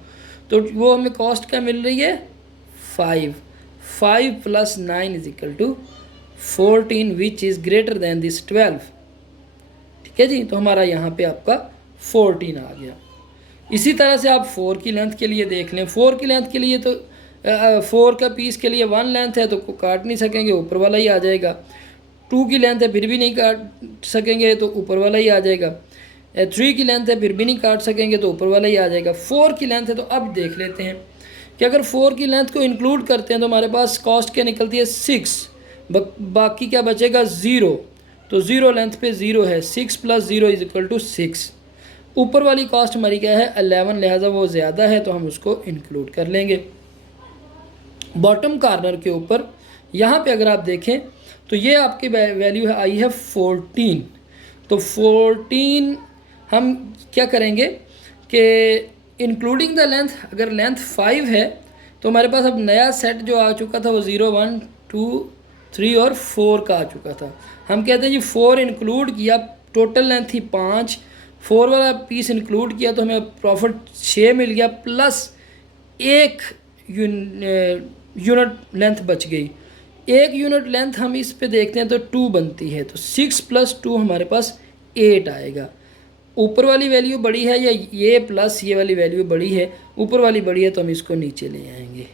तो वो हमें कॉस्ट क्या मिल रही है 5 plus 9 is equal to 14 which is greater than this 12। ठीक है जी, तो हमारा यहाँ पे आपका 14 आ गया। इसी तरह से आप 4 की लेंथ के लिए देख लें। 4 की लेंथ के लिए तो 4 का पीस के लिए 1 लेंथ है तो काट नहीं सकेंगे, ऊपर वाला ही आ जाएगा। 2 की लेंथ है फिर भी नहीं काट सकेंगे तो ऊपर वाला ही आ जाएगा। 3 की लेंथ है फिर भी नहीं काट सकेंगे तो ऊपर वाला ही आ जाएगा। 4 की लेंथ है तो अब देख लेते हैं कि अगर 4 की लेंथ को इंक्लूड करते हैं तो हमारे पास कॉस्ट क्या निकलती है 6, बाकी क्या बचेगा 0। तो 0 लेंथ पे 0 है, 6 प्लस 0 इज इक्वल टू 6। ऊपर वाली कॉस्ट हमारी क्या है 11, लिहाजा वो ज़्यादा है तो हम उसको इंक्लूड कर लेंगे। बॉटम कॉर्नर के ऊपर यहाँ पे अगर आप देखें तो ये आपकी वैल्यू है आई है 14। तो 14 हम क्या करेंगे कि इंक्लूडिंग द लेंथ, अगर लेंथ 5 है तो हमारे पास अब नया सेट जो आ चुका था वो 0 1 2 3 और 4 का आ चुका था। हम कहते हैं जी 4 इंक्लूड किया, टोटल लेंथ थी 5, 4 वाला पीस इंक्लूड किया तो हमें प्रॉफिट 6 मिल गया प्लस 1 यूनिट लेंथ बच गई। 1 यूनिट लेंथ हम इस पे देखते हैं तो 2 बनती है, तो 6 प्लस 2 हमारे पास 8 आएगा। ऊपर वाली वैल्यू बड़ी है या ये प्लस ये वाली वैल्यू बड़ी है, ऊपर वाली बड़ी है तो हम इसको नीचे ले आएंगे।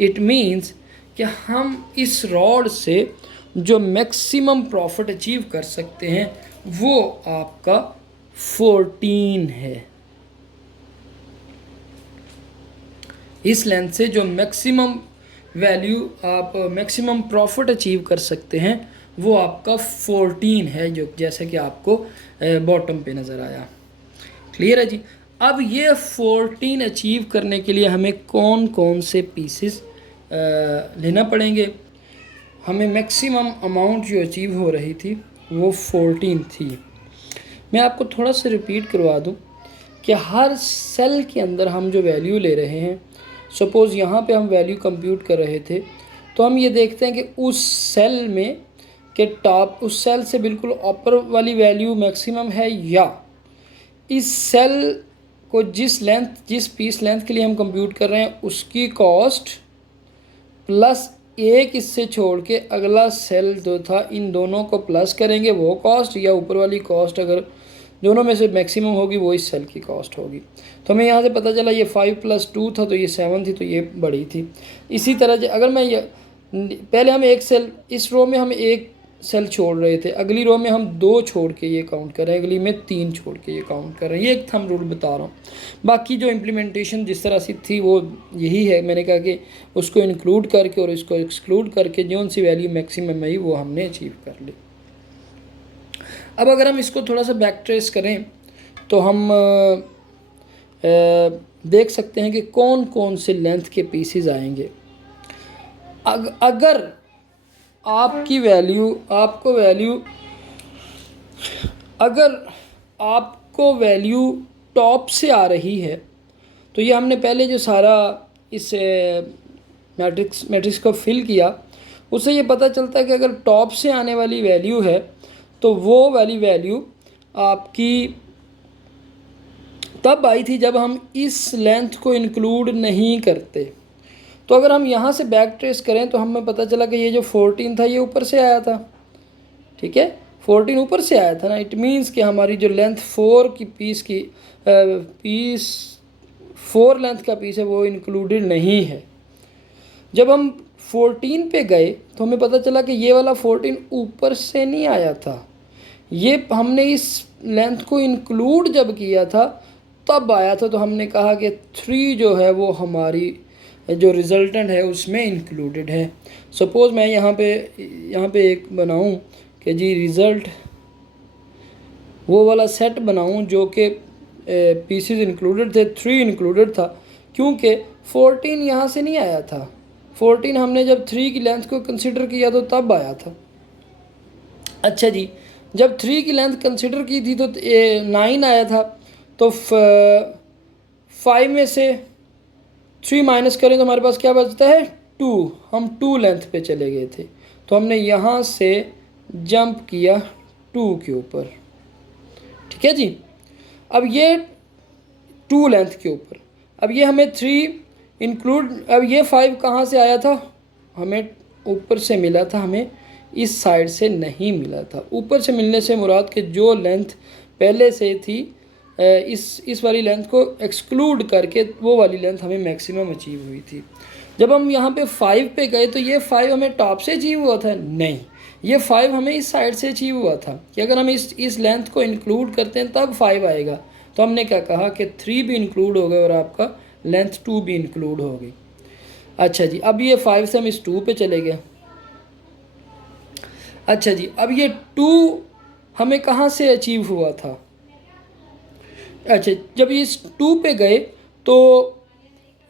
इट मीन्स कि हम इस रॉड से जो मैक्सिमम प्रॉफिट अचीव कर सकते हैं वो आपका 14 है। इस लेंथ से जो मैक्सिमम वैल्यू आप मैक्सिमम प्रॉफिट अचीव कर सकते हैं वो आपका 14 है, जो जैसे कि आपको बॉटम पे नज़र आया। क्लियर है जी। अब ये 14 अचीव करने के लिए हमें कौन कौन से पीसेस लेना पड़ेंगे। हमें मैक्सिमम अमाउंट जो अचीव हो रही थी वो 14 थी। मैं आपको थोड़ा सा रिपीट करवा दूं कि हर सेल के अंदर हम जो वैल्यू ले रहे हैं, सपोज़ यहाँ पे हम वैल्यू कंप्यूट कर रहे थे तो हम ये देखते हैं कि उस सेल में के टॉप, उस सेल से बिल्कुल ऊपर वाली वैल्यू मैक्सिमम है या इस सेल को जिस पीस लेंथ के लिए हम कंप्यूट कर रहे हैं उसकी कॉस्ट प्लस एक इससे छोड़ के अगला सेल जो था इन दोनों को प्लस करेंगे वो कॉस्ट, या ऊपर वाली कॉस्ट अगर दोनों में से मैक्सिमम होगी वो इस सेल की कॉस्ट होगी। तो हमें यहाँ से पता चला ये 5 + 2 था तो ये 7 थी तो ये बड़ी थी। इसी तरह अगर मैं ये पहले हम एक सेल, इस रो में हम एक सेल छोड़ रहे थे, अगली रो में हम 2 छोड़ के ये काउंट कर रहे हैं, अगली में 3 छोड़ के ये काउंट कर रहे हैं। ये एक थंब रूल बता रहा हूँ, बाकी जो इम्प्लीमेंटेशन जिस तरह से थी वो यही है। मैंने कहा कि उसको इंक्लूड करके और इसको एक्सक्लूड करके जो सी वैल्यू मैक्सिमम आई वो हमने अचीव कर ली। अब अगर हम इसको थोड़ा सा बैक ट्रेस करें तो हम देख सकते हैं कि कौन कौन से लेंथ के पीसेस आएंगे। अगर आपकी वैल्यू आपको वैल्यू टॉप से आ रही है तो ये हमने पहले जो सारा इस मैट्रिक्स को फिल किया उससे ये पता चलता है कि अगर टॉप से आने वाली वैल्यू है तो वो वाली वैल्यू आपकी तब आई थी जब हम इस लेंथ को इंक्लूड नहीं करते। तो अगर हम यहाँ से बैक ट्रेस करें तो हमें पता चला कि ये जो 14 था ये ऊपर से आया था। ठीक है, 14 ऊपर से आया था ना। इट मीन्स कि हमारी जो लेंथ 4 की पीस 4 लेंथ का पीस है वो इंक्लूडेड नहीं है। जब हम 14 पे गए तो हमें पता चला कि ये वाला 14 ऊपर से नहीं आया था, ये हमने इस लेंथ को इंक्लूड जब किया था तब आया था। तो हमने कहा कि 3 जो है वो हमारी जो रिज़ल्टेंट है उसमें इंक्लूडेड है। सपोज़ मैं यहाँ पे एक बनाऊँ कि जी रिज़ल्ट वो वाला सेट बनाऊँ जो कि पीसेस इंक्लूडेड थे, 3 इंक्लूडेड था, क्योंकि 14 यहाँ से नहीं आया था, 14 हमने जब 3 की लेंथ को कंसिडर किया तो तब आया था। अच्छा जी, जब 3 की लेंथ कंसिडर की थी तो 9 आया था, तो 5 में से 3 माइनस करें तो हमारे पास क्या बचता है 2। हम 2 लेंथ पे चले गए थे, तो हमने यहाँ से जंप किया 2 के ऊपर। ठीक है जी, अब ये 2 लेंथ के ऊपर, अब ये हमें 3 इंक्लूड, अब ये 5 कहाँ से आया था, हमें ऊपर से मिला था, हमें इस साइड से नहीं मिला था। ऊपर से मिलने से मुराद के जो लेंथ पहले से थी, इस वाली लेंथ को एक्सक्लूड करके वो वाली लेंथ हमें मैक्सिमम अचीव हुई थी। जब हम यहाँ पे 5 पे गए तो ये 5 हमें टॉप से अचीव हुआ था, नहीं, ये 5 हमें इस साइड से अचीव हुआ था कि अगर हम इस लेंथ को इंक्लूड करते हैं तब 5 आएगा। तो हमने क्या कहा कि 3 भी इंक्लूड हो गए और आपका लेंथ 2 भी इंक्लूड हो गई। अच्छा जी, अब ये 5 से हम इस 2 पे चले गए। अच्छा जी, अब ये 2 हमें कहाँ से अचीव हुआ था, अच्छा जब इस 2 पे गए तो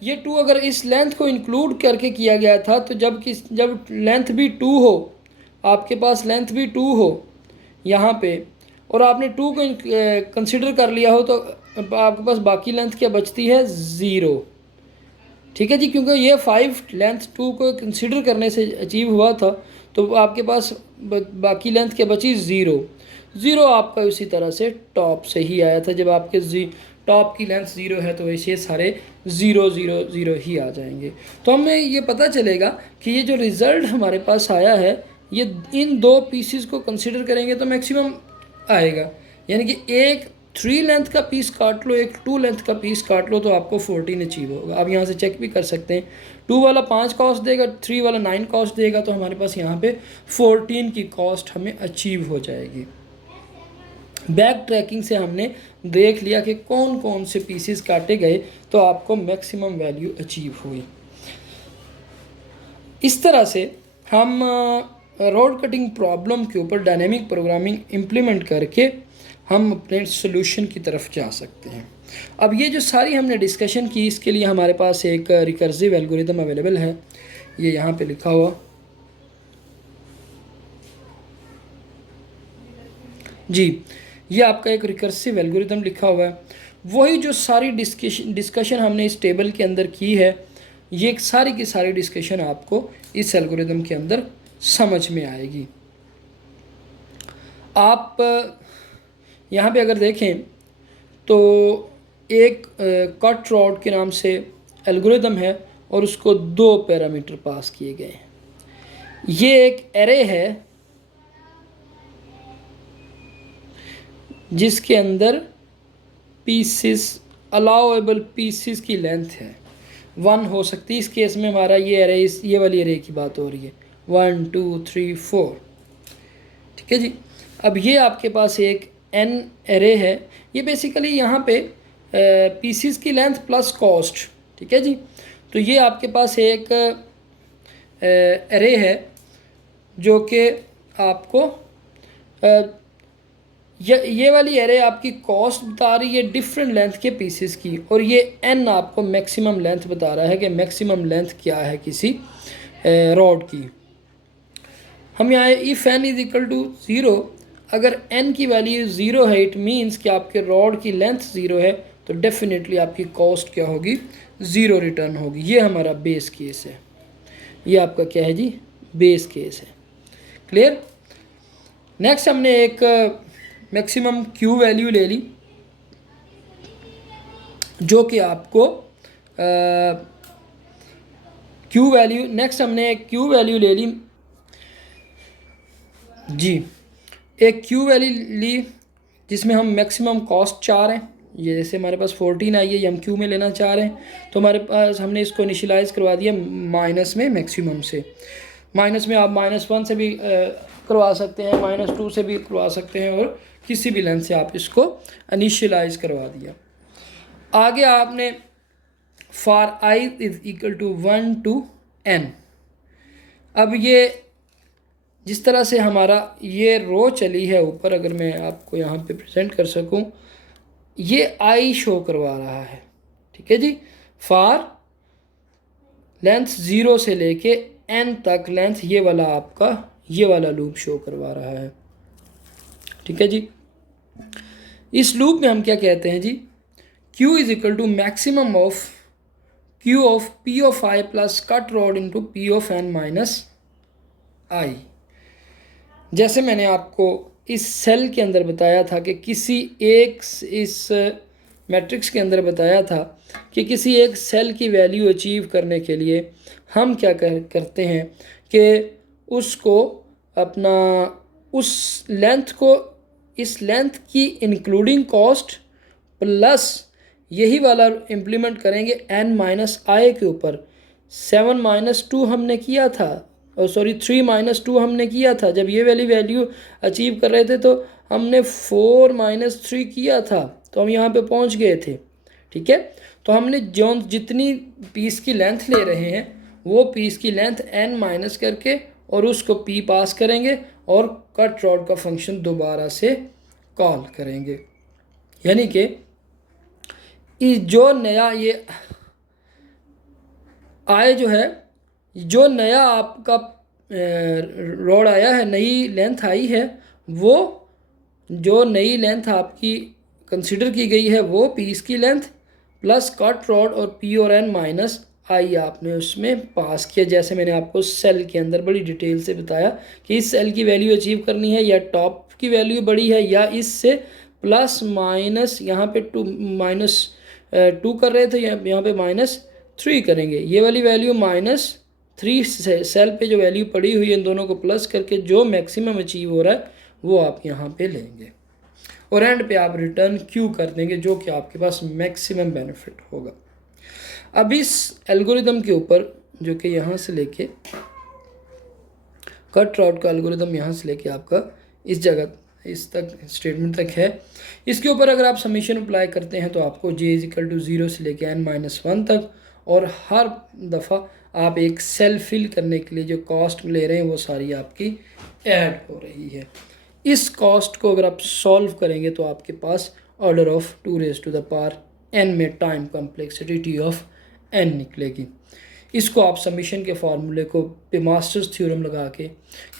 ये 2 अगर इस लेंथ को इंक्लूड करके किया गया था, तो जब लेंथ भी 2 हो, आपके पास लेंथ भी 2 हो यहाँ पे, और आपने 2 को कंसिडर कर लिया हो, तो आपके पास बाकी लेंथ क्या बचती है 0। ठीक है जी, क्योंकि ये 5 लेंथ 2 को कंसिडर करने से अचीव हुआ था, तो आपके पास बाकी लेंथ क्या बची 0 आपका उसी तरह से टॉप से ही आया था। जब आपके टॉप की लेंथ 0 है तो वैसे सारे 0 0 0 ही आ जाएंगे। तो हमें ये पता चलेगा कि ये जो रिज़ल्ट हमारे पास आया है, ये इन 2 पीसीस को कंसिडर करेंगे तो मैक्सिमम आएगा। यानी कि एक 3 लेंथ का पीस काट लो, एक 2 लेंथ का पीस काट लो, तो आपको 14 अचीव होगा। आप यहाँ से चेक भी कर सकते हैं, 2 वाला 5 कॉस्ट देगा, 3 वाला 9 कॉस्ट देगा, तो हमारे पास यहाँ पे 14 की कॉस्ट हमें अचीव हो जाएगी। बैक ट्रैकिंग से हमने देख लिया कि कौन कौन से पीसेस काटे गए तो आपको मैक्सिमम वैल्यू अचीव हुई। इस तरह से हम रोड कटिंग प्रॉब्लम के ऊपर डायनेमिक प्रोग्रामिंग इम्प्लीमेंट करके हम अपने सोल्यूशन की तरफ जा सकते हैं। अब ये जो सारी हमने डिस्कशन की, इसके लिए हमारे पास एक रिकर्सिव एल्गोरिदम अवेलेबल है, ये यहाँ पे लिखा हुआ जी, ये आपका एक रिकर्सिव एल्गोरिदम लिखा हुआ है। वही जो सारी डिस्कशन हमने इस टेबल के अंदर की है, ये सारी की सारी डिस्कशन आपको इस एल्गोरिदम के अंदर समझ में आएगी। आप यहाँ पे अगर देखें तो एक कट रॉड के नाम से एल्गोरिदम है और उसको 2 पैरामीटर पास किए गए हैं। ये एक एरे है जिसके अंदर पीसेस, अलाउएबल पीसेस की लेंथ है 1 हो सकती है। इस केस में हमारा ये एरे, ये वाली एरे की बात हो रही है, 1 2 3 4। ठीक है जी, अब ये आपके पास एक n एरे है, ये बेसिकली यहाँ पे पीसीस की लेंथ प्लस कॉस्ट। ठीक है जी, तो ये आपके पास एक एरे है जो कि आपको ये वाली एरे आपकी कॉस्ट बता रही है डिफरेंट लेंथ के पीसेस की, और ये n आपको मैक्सिमम लेंथ बता रहा है कि मैक्सिमम लेंथ क्या है किसी रॉड की। हम यहाँ if n is equal to 0, अगर n की वैल्यू 0 है, इट मीन्स कि आपके रॉड की लेंथ 0 है, तो डेफिनेटली आपकी कॉस्ट क्या होगी 0 रिटर्न होगी। ये हमारा बेस केस है, ये आपका क्या है जी बेस केस है। क्लियर। नेक्स्ट हमने एक मैक्सिमम क्यू वैल्यू ले ली, जो कि आपको क्यू वैल्यू, नेक्स्ट हमने एक क्यू वैल्यू ले ली जी, एक क्यू वैल्यू ली जिसमें हम मैक्सिमम कॉस्ट चाह रहे हैं। ये जैसे हमारे पास 14 आई है, ये हम क्यू में लेना चाह रहे हैं, तो हमारे पास हमने इसको इनिशियलाइज़ करवा दिया माइनस में, मैक्सिमम से। माइनस में आप -1 से भी करवा सकते हैं, -2 से भी करवा सकते हैं, और किसी भी लेंथ से आप इसको इनिशियलाइज करवा दिया। आगे आपने for i is equal to 1 to n। अब ये जिस तरह से हमारा ये रो चली है ऊपर, अगर मैं आपको यहाँ पे प्रेजेंट कर सकूँ, ये i शो करवा रहा है। ठीक है जी, फॉर लेंथ 0 से लेके n तक लेंथ, ये वाला आपका ये वाला लूप शो करवा रहा है। ठीक है जी। इस लूप में हम क्या कहते हैं जी, Q is equal to maximum of Q of P of I plus cut rod into P of N minus I। जैसे मैंने आपको इस सेल के अंदर बताया था कि किसी एक, इस मैट्रिक्स के अंदर बताया था कि किसी एक सेल की वैल्यू अचीव करने के लिए हम क्या करते हैं कि उसको अपना उस लेंथ को, इस लेंथ की इंक्लूडिंग कॉस्ट प्लस यही वाला इम्प्लीमेंट करेंगे n माइनस आई के ऊपर। 7 माइनस 2 हमने किया था, और सॉरी 3 माइनस 2 हमने किया था। जब ये वाली वैल्यू अचीव कर रहे थे तो हमने 4 माइनस 3 किया था, तो हम यहाँ पे पहुँच गए थे। ठीक है, तो हमने जो जितनी पीस की लेंथ ले रहे हैं वो पीस की लेंथ n माइनस करके और उसको p पास करेंगे और कट रॉड का फंक्शन दोबारा से कॉल करेंगे। यानी कि जो नया ये आए जो है, जो नया आपका रॉड आया है, नई लेंथ आई है, वो जो नई लेंथ आपकी कंसिडर की गई है वो पीस की लेंथ प्लस कट रॉड और P और N माइनस आई आपने उसमें पास किया। जैसे मैंने आपको सेल के अंदर बड़ी डिटेल से बताया कि इस सेल की वैल्यू अचीव करनी है, या टॉप की वैल्यू बड़ी है, या इससे प्लस माइनस यहाँ पे -2 कर रहे थे, यहाँ पे -3 करेंगे। ये वाली वैल्यू -3 सेल पे जो वैल्यू पड़ी हुई है, इन दोनों को प्लस करके जो मैक्सिमम अचीव हो रहा है वो आप यहाँ पे लेंगे और एंड पे आप रिटर्न क्यू कर देंगे, जो कि आपके पास मैक्सिमम बेनिफिट होगा। अब इस एल्गोरिदम के ऊपर, जो कि यहाँ से लेके कट रॉड का एल्गोरिदम यहाँ से लेके आपका इस जगह इस तक स्टेटमेंट तक है, इसके ऊपर अगर आप समीशन अप्लाई करते हैं तो आपको j इज इक्वल टू 0 से लेके n-1 तक, और हर दफ़ा आप एक सेल फिल करने के लिए जो कॉस्ट ले रहे हैं वो सारी आपकी ऐड हो रही है। इस कॉस्ट को अगर आप सॉल्व करेंगे तो आपके पास ऑर्डर ऑफ 2⁻n में time complexity t of n निकलेगी। इसको आप समीशन के फार्मूले को पे मास्टर्स थ्योरम लगा के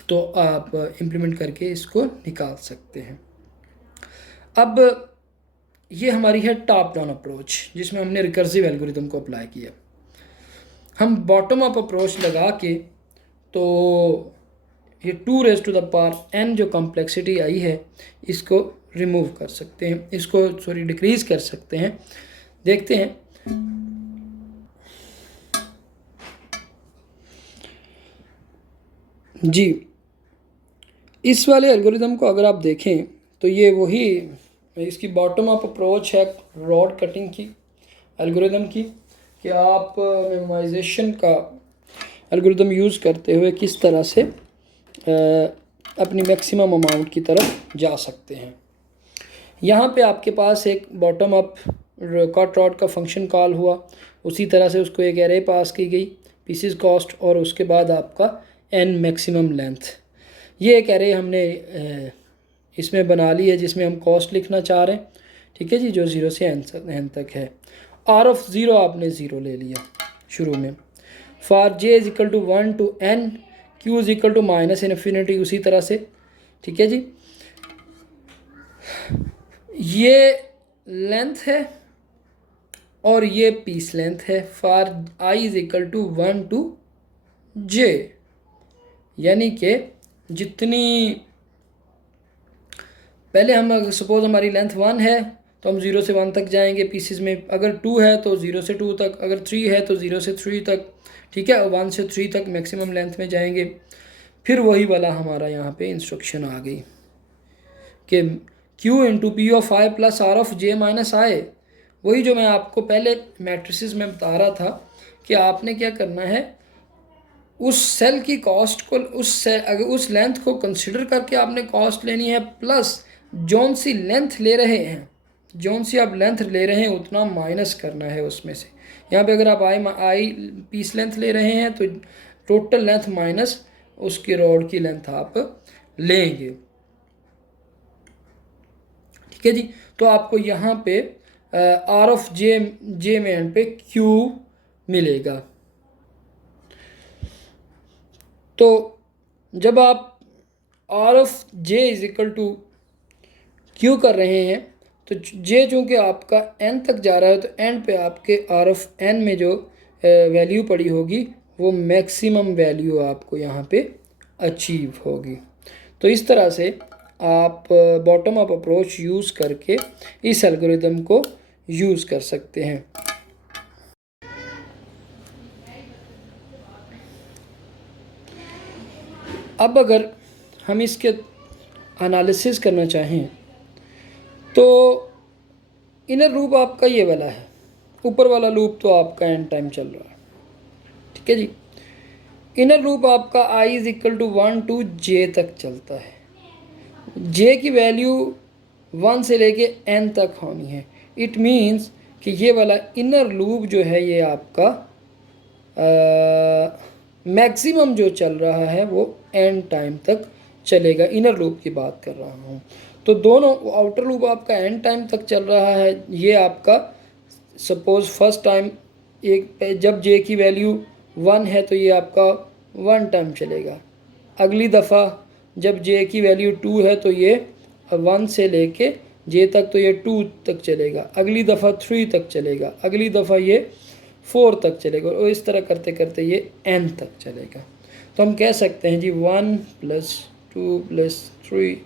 तो आप इम्प्लीमेंट करके इसको निकाल सकते हैं। अब ये हमारी है टॉप डाउन अप्रोच, जिसमें हमने रिकर्सिव एल्गोरिदम को अप्लाई किया। हम बॉटम अप अप्रोच लगा के तो ये 2⁻n जो कॉम्प्लेक्सिटी आई है इसको रिमूव कर सकते हैं, इसको डिक्रीज़ कर सकते हैं। देखते हैं जी। इस वाले एल्गोरिदम को अगर आप देखें तो ये वही इसकी बॉटम अप अप्रोच है रॉड कटिंग की एल्गोरिदम की, कि आप मेमोराइजेशन का एल्गोरिदम यूज़ करते हुए किस तरह से अपनी मैक्सिमम अमाउंट की तरफ जा सकते हैं। यहाँ पे आपके पास एक बॉटम अप कट रॉड का फंक्शन कॉल हुआ, उसी तरह से उसको एक एरे पास की गई पीसेस कॉस्ट, और उसके बाद आपका n मैक्सिमम लेंथ। ये एक एरे हमने इसमें बना ली है जिसमें हम कॉस्ट लिखना चाह रहे हैं। ठीक है जी, जो 0 से n तक है। r ऑफ 0 आपने 0 ले लिया शुरू में। For j is equal to 1 to n, q is equal to -∞, उसी तरह से। ठीक है जी, ये लेंथ है और ये पीस लेंथ है। For i is equal to 1 to j, यानी कि जितनी पहले हम सपोज हमारी लेंथ 1 है तो हम 0 से 1 तक जाएंगे पीसेस में, अगर 2 है तो 0 से 2 तक, अगर 3 है तो 0 से 3 तक। ठीक है, और 1 से 3 तक मैक्सिमम लेंथ में जाएंगे। फिर वही वाला हमारा यहाँ पे इंस्ट्रक्शन आ गई कि Q into P of I plus R of J minus I. वही जो मैं आपको पहले मैट्रिसेस में बता रहा था कि आपने क्या करना है, उस सेल की कॉस्ट को अगर उस लेंथ को कंसिडर करके आपने कॉस्ट लेनी है, प्लस जौन सी लेंथ ले रहे हैं, जौन सी आप लेंथ ले रहे हैं उतना माइनस करना है उसमें से। यहाँ पे अगर आप आई पीस लेंथ ले रहे हैं तो टोटल लेंथ माइनस उसकी रॉड की लेंथ आप लेंगे। ठीक है जी, तो आपको यहाँ पे आर ऑफ जे में एंड पे क्यू मिलेगा। तो जब आप R of J is equal to Q कर रहे हैं तो जे चूँकि आपका एन तक जा रहा है तो एंड पे आपके आर ऑफ एन में जो वैल्यू पड़ी होगी वो मैक्सिमम वैल्यू आपको यहाँ पे अचीव होगी। तो इस तरह से आप बॉटम अप अप्रोच यूज़ करके इस एल्गोरिदम को यूज़ कर सकते हैं। अब अगर हम इसके एनालिसिस करना चाहें तो इनर लूप आपका ये वाला है, ऊपर वाला लूप तो आपका एंड टाइम चल रहा है, ठीक है जी। इनर लूप आपका i इज इक्वल टू 1 टू j तक चलता है। j की वैल्यू 1 से लेके n तक होनी है। इट मीन्स कि ये वाला इनर लूप जो है ये आपका मैक्सिमम जो चल रहा है वो एंड टाइम तक चलेगा। इनर लूप की बात कर रहा हूँ। तो दोनों, आउटर लूप आपका एंड टाइम तक चल रहा है। ये आपका सपोज़ फर्स्ट टाइम एक जब जे की वैल्यू 1 है तो ये आपका 1 टाइम चलेगा। अगली दफ़ा जब जे की वैल्यू 2 है तो ये 1 से लेके जे तक तो ये 2 तक चलेगा। अगली दफ़ा 3 तक चलेगा। अगली दफ़ा ये 4 तक चलेगा और इस तरह करते करते ये n तक चलेगा। तो हम कह सकते हैं जी 1 + 2 + 3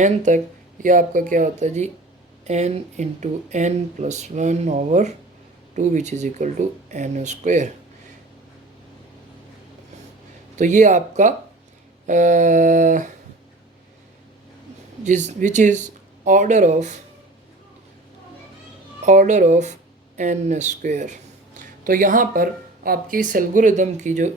n तक ये आपका क्या होता है जी n × n + 1/2 which is equal to n²। तो ये आपका which is order of n²। तो यहाँ पर आपकी इस एल्गोरिदम की जो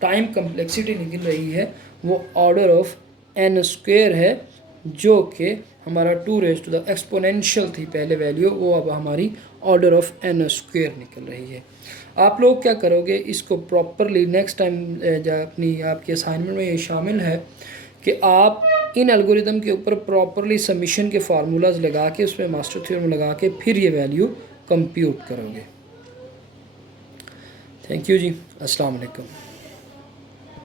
टाइम कम्प्लेक्सिटी निकल रही है वो ऑर्डर ऑफ n² है, जो कि हमारा 2 एक्सपोनेंशियल थी पहले वैल्यू, वो अब हमारी ऑर्डर ऑफ n² निकल रही है। आप लोग क्या करोगे, इसको प्रॉपरली नेक्स्ट टाइम अपनी आपकी असाइनमेंट में ये शामिल है कि आप इन एल्गोरिदम के ऊपर प्रॉपरली सबमिशन के फार्मूलाज लगा के उसमें मास्टर थ्योरम लगा के फिर ये वैल्यू कंप्यूट करोगे। थैंक यू जी, अस्सलाम वालेकुम।